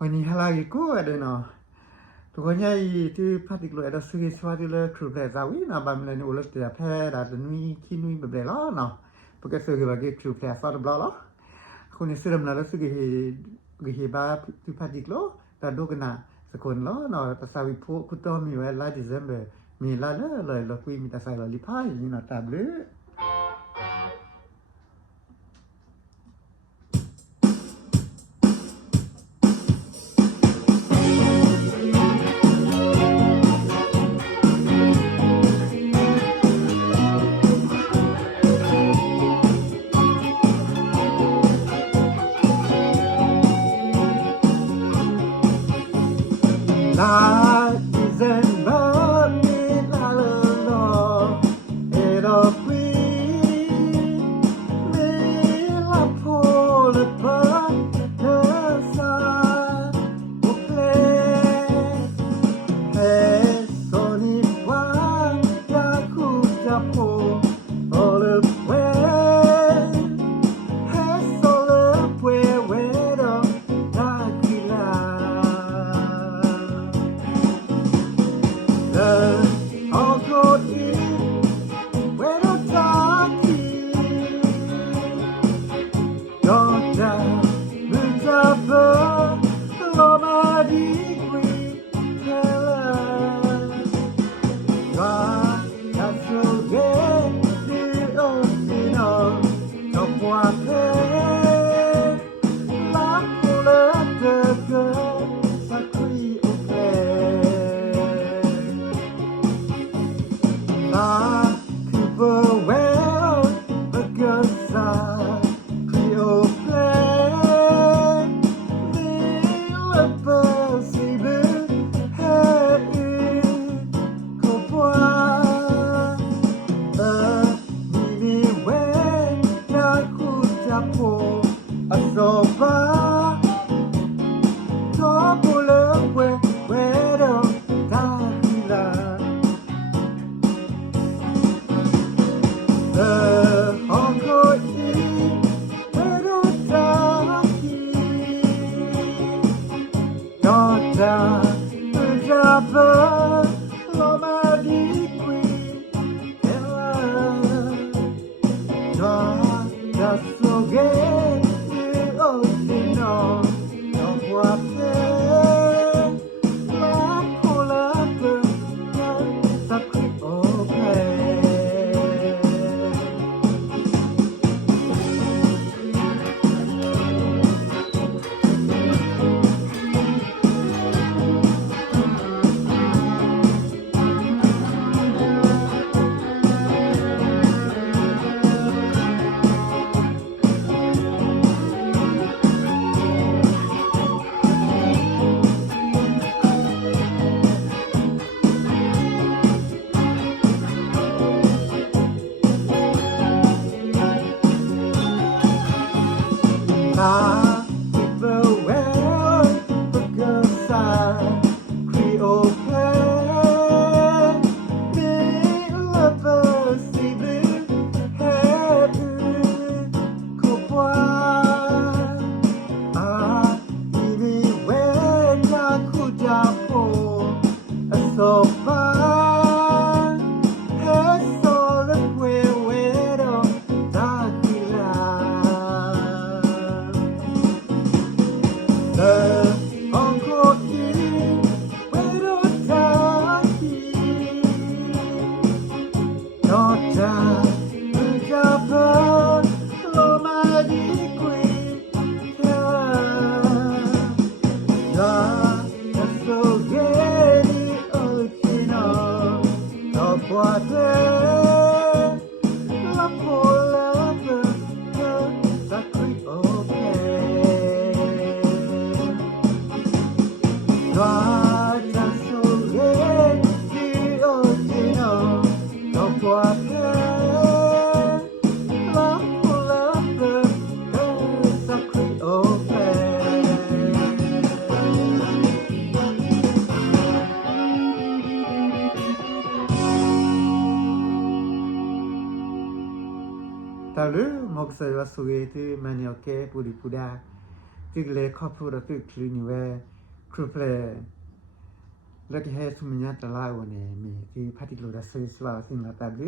วันนี้ฮาลากิกูอะไรเนาะทุกคนยัยที่พัดอีกเลยเราซื้อสวัสดีเลยครูเพลซาวินะบางเรื่องอุลตรแพ้ดาดนุยขี้นุยแบบเล่าเนาะเพราะก็ซื้อแบบครูเพลซาดบล้อล้อคนนี้ซื้อมาแล้วซื้อกี่บ้าที่พัดอีกแล้วแต่ดูกันนะสักคนล้อเนาะแต่สาวิพูคุณต้องมีเวลาดิเซมเบอร์มีลาเลยเราคุยมีแต่ใส่ลอลิพายนี่นะตาบลือ La December mi la lo e lo qui mi la pole pa sa o play e soni qua ya ku ja po all the way e solo pue wedo da qui la I'll go in where the dark is. Don't doubt the double of my degree. God, that's so good. The ocean of water. La couleur de cœur, ça crie au clair. La people well, the girls are preoccupied. Le possible est qu'on voit. Mimi when la kuta po asoba. Topo le wedo tahila. Honko i wedo tahi. Dota ujaba loma di qui. Ella da so get you no what la cola per sa qui okay. La people well, the girls are preoccupied. Mais le possible est qu'on voit. Ah, baby, when la kuja po, so far, it's all the way where the Honko i wedo tahi. Nota ujaba loma di qui. Da so geni ochino no puate la pola sa qui Guarda sole di oceano, non può essere la polata questa qui Ta lu mok se wa suge tu manioke puri puda ตึกเลยครอบครัวตึกคลีนี่เวครูเพลแล้วก็ให้สมัญญาตลาดวันนี้มีที่พัติโลดัสสวาสิงลาตาเก